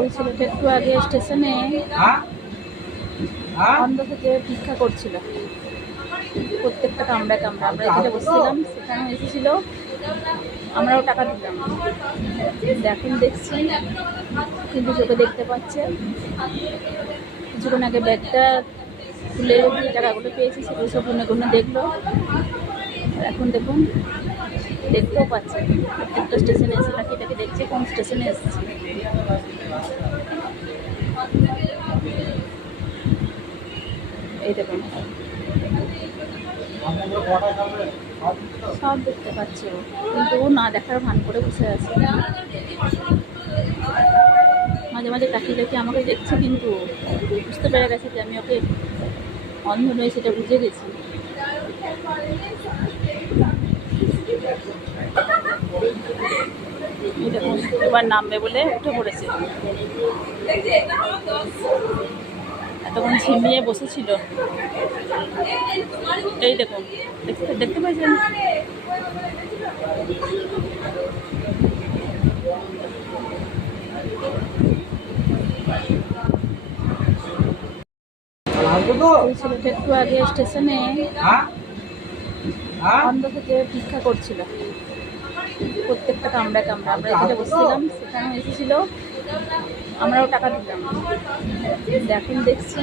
ওই ছেলেটা একটু আগে স্টেশনে অন্ধ থেকে ভিক্ষা করছিল। প্রত্যেকটা কামড়া কামড়া আমরা এখানে বসছিলাম, সেখানে এসেছিল, আমরাও টাকা দিলাম। এখন দেখছি কিন্তু চোখে দেখতে পাচ্ছে। কিছুক্ষণ আগে ব্যাগটা খুলে যে টাকাগুলো পেয়েছি সেগুলো সব গুনে গুনে দেখলো। এখন দেখুন দেখতেও পাচ্ছে প্রত্যেকটা স্টেশনে এসে নাকি এটাকে দেখছে কোন স্টেশনে এসেছে। এই দেখুন সব দেখতে পাচ্ছে ও, কিন্তু ও না দেখার ভান করে বসে আছে। মাঝে মাঝে তাকিয়ে তাকিয়ে আমাকে দেখছে, কিন্তু বুঝতে পেরে গেছে যে আমি ওকে অন্ধ নই, সেটা বুঝে গেছি। এই দেখুন এবার নামবে বলে উঠে পড়েছে। এতক্ষণ ঝিমিয়ে বসেছিল। এই দেখুন দেখতে পাইছেন। ওই ছেলেটা একটু আগে স্টেশনে অন্ধ থেকে ভিক্ষা করছিল। প্রত্যেকটা কামড়া কামড়া আমরা এখানে বসছিলাম, সেখানে এসেছিল, আমরাও টাকা দিলাম। এখন দেখছি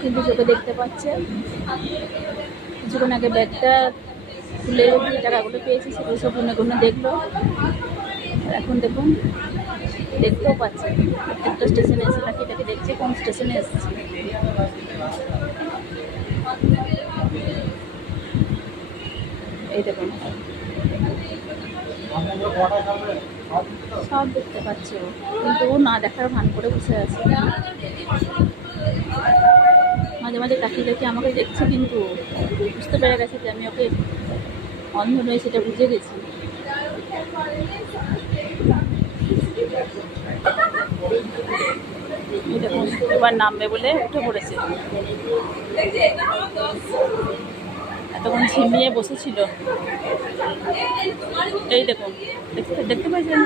কিন্তু চোখে দেখতে পাচ্ছে। কিছুক্ষণ আগে ব্যাগটা খুলে যে টাকাগুলো পেয়েছি সেগুলো সব গুনে গুনে দেখলো। এখন দেখুন দেখতেও পাচ্ছে প্রত্যেকটা স্টেশনে এসে নাকি এটাকে দেখছে কোন স্টেশনে এসেছে। এই দেখুন সব দেখতে পাচ্ছে ও, কিন্তু ও না দেখার ভান করে বসে আছে। মাঝে মাঝে তাকিয়ে তাকিয়ে আমাকে দেখছে, কিন্তু বুঝতে পেরে গেছে যে আমি ওকে অন্ধ নই, সেটা বুঝে গেছি। এই দেখুন এবার নামবে বলে উঠে পড়েছে। এতক্ষণ ঝিমিয়ে বসেছিল। এই দেখুন দেখতে পাইছেন।